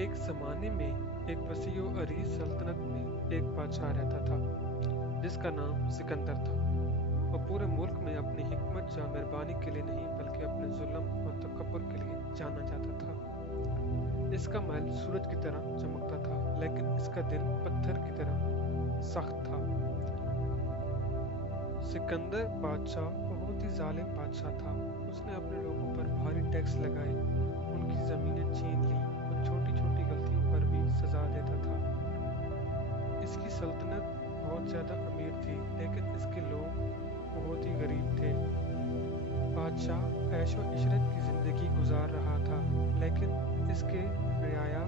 ایک زمانے میں ایک وسیع و عریض سلطنت میں ایک بادشاہ رہتا تھا جس کا نام سکندر تھا۔ وہ پورے ملک میں اپنی حکمت یا مہربانی کے لیے نہیں بلکہ اپنے ظلم اور تکبر کے لیے جانا جاتا تھا۔ اس کا محل سورج کی طرح چمکتا تھا لیکن اس کا دل پتھر کی طرح سخت تھا۔ سکندر بادشاہ بہت ہی ظالم بادشاہ تھا۔ اس نے اپنے لوگوں پر بھاری ٹیکس لگائے، ان کی زمینیں چھین لی اور چھوٹی چھوٹی غلطیوں پر بھی سزا دیتا تھا۔ اس کی سلطنت بہت زیادہ امیر تھی لیکن اس کے لوگ بہت ہی غریب تھے۔ بادشاہ عیش و عشرت کی زندگی گزار رہا تھا لیکن اس کے رعایا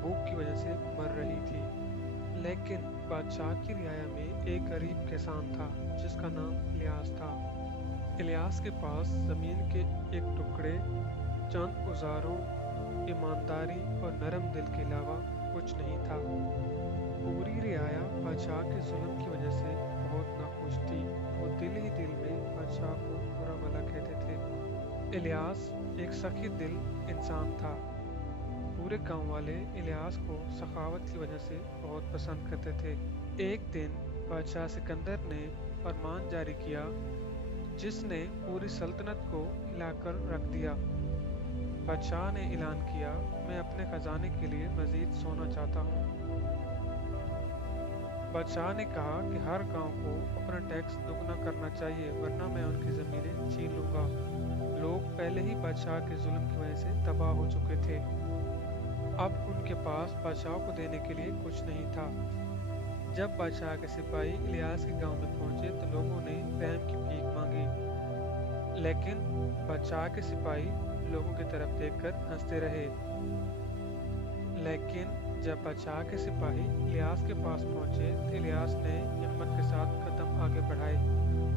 بھوک کی وجہ سے مر رہی تھی۔ لیکن بادشاہ کی رعایا میں ایک غریب کسان تھا جس کا نام الیاس تھا۔ الیاس کے پاس زمین کے ایک ٹکڑے، چند اوزاروں، ایمانداری اور نرم دل کے علاوہ کچھ نہیں تھا۔ پوری رعایا بادشاہ کے ظلم کی وجہ سے بہت ناخوش تھی۔ وہ دل ہی دل میں بادشاہ کو برا بھلا کہتے تھے۔ الیاس ایک سخی دل انسان تھا۔ پورے گاؤں والے الیاس کو سخاوت کی وجہ سے بہت پسند کرتے تھے۔ ایک دن بادشاہ سکندر نے فرمان جاری کیا جس نے پوری سلطنت کو ہلا کر رکھ دیا۔ بادشاہ نے اعلان کیا، میں اپنے خزانے کے لیے مزید سونا چاہتا ہوں۔ بادشاہ نے کہا کہ ہر گاؤں کو اپنا ٹیکس دگنا کرنا چاہیے ورنہ میں ان کی زمینیں چھین لوں گا۔ لوگ پہلے ہی بادشاہ کے ظلم کی وجہ سے تباہ ہو چکے تھے۔ اب ان کے پاس بادشاہ کو دینے کے لیے کچھ نہیں تھا۔ جب بادشاہ کے سپاہی الیاس کے گاؤں میں پہنچے تو لوگوں نے رحم کی بھیک مانگی، لیکن بادشاہ کے سپاہی لوگوں کی طرف دیکھ کر ہنستے رہے۔ لیکن جب بادشاہ کے سپاہی الیاس کے پاس پہنچے تو الیاس نے ہمت کے ساتھ قدم آگے بڑھائے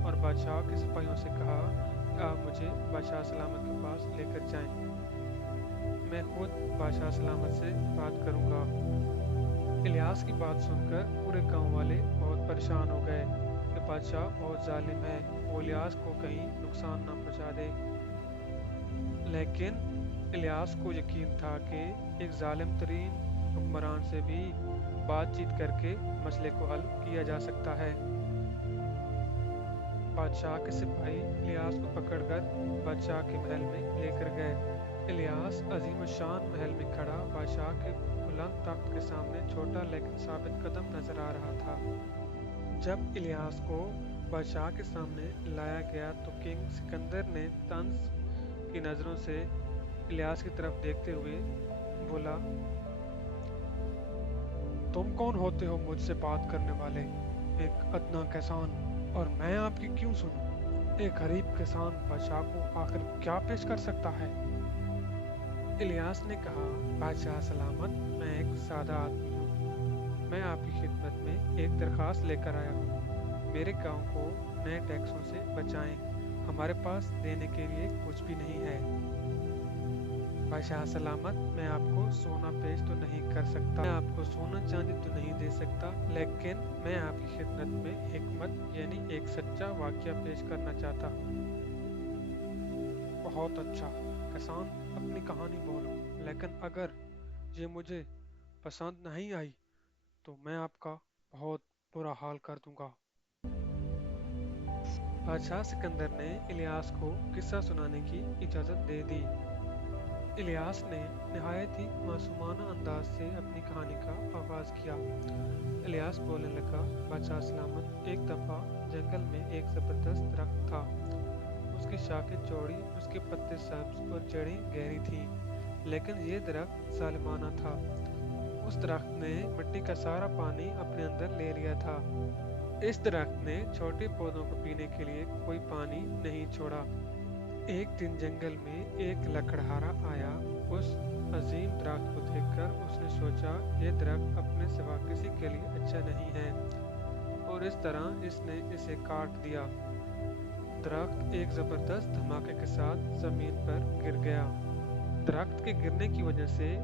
اور بادشاہ کے سپاہیوں سے کہا کہ آپ مجھے بادشاہ سلامت کے پاس لے کر جائیں، میں خود بادشاہ سلامت سے بات کروں گا۔ الیاس کی بات سن کر پورے گاؤں والے بہت پریشان ہو گئے کہ بادشاہ بہت ظالم ہے، وہ الیاس کو کہیں نقصان نہ پہنچا دے۔ لیکن الیاس کو یقین تھا کہ ایک ظالم ترین حکمران سے بھی بات چیت کر کے مسئلے کو حل کیا جا سکتا ہے۔ بادشاہ کے سپاہی الیاس کو پکڑ کر بادشاہ کے محل میں لے کر گئے۔ الیاس عظیم الشان محل میں کھڑا بادشاہ کے بلند تخت کے سامنے چھوٹا لیکن ثابت قدم نظر آ رہا تھا۔ جب الیاس کو بادشاہ کے سامنے لایا گیا تو کنگ سکندر نے طنز کی نظروں سے الیاس کی طرف دیکھتے ہوئے بولا، تم کون ہوتے ہو مجھ سے بات کرنے والے؟ ایک ادنا کسان، اور میں آپ کی کیوں سنوں؟ ایک غریب کسان بادشاہ کو آخر کیا پیش کر سکتا ہے؟ الیاس نے کہا، بادشاہ سلامت، میں ایک سادہ آدمی ہوں۔ میں آپ کی خدمت میں ایک درخواست لے کر آیا ہوں۔ میرے گاؤں کو نئے ٹیکسوں سے بچائیں، ہمارے پاس دینے کے لیے کچھ بھی نہیں ہے۔ بادشاہ سلامت، میں آپ کو سونا پیش تو نہیں کر سکتا، میں آپ کو سونا چاندی تو نہیں دے سکتا، لیکن میں آپ کی خدمت میں حکمت یعنی ایک سچا واقعہ پیش کرنا چاہتا ہوں۔ بہت اچھا کسان، اپنی کہانی بولو، لیکن اگر یہ مجھے پسند نہیں آئی تو میں آپ کا بہت برا حال کر دوں گا۔ بادشاہ سکندر نے الیاس کو قصہ سنانے کی اجازت دے دی۔ الیاس نے نہایت ہی معصومانہ انداز سے اپنی کہانی کا آغاز کیا۔ الیاس بولنے لگا، بادشاہ سلامت، ایک دفعہ جنگل میں ایک زبردست درخت تھا۔ اس کی شاخیں چوڑی، اس کے پتے سبز اور جڑیں گہری تھیں، لیکن یہ درخت ظالمانہ تھا۔ اس درخت نے مٹی کا سارا پانی اپنے اندر لے لیا تھا۔ اس درخت نے چھوٹے پودوں کو پینے کے لیے کوئی پانی نہیں چھوڑا۔ ایک دن جنگل میں ایک لکڑہارا آیا۔ اس عظیم درخت کو دیکھ کر اس نے سوچا، یہ درخت اپنے سوا کسی کے لیے اچھا نہیں ہے، اور اس طرح اس نے اسے کاٹ دیا۔ درخت ایک زبردست دھماکے کے ساتھ زمین پر گر گیا۔ درخت کے گرنے کی وجہ سے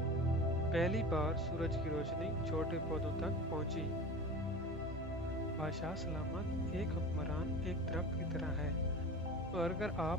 پہلی بار سورج کی روشنی چھوٹے پودوں تک پہنچی۔ بادشاہ سلامت، ایک حکمران ایک درخت کی طرح ہے، اور اگر آپ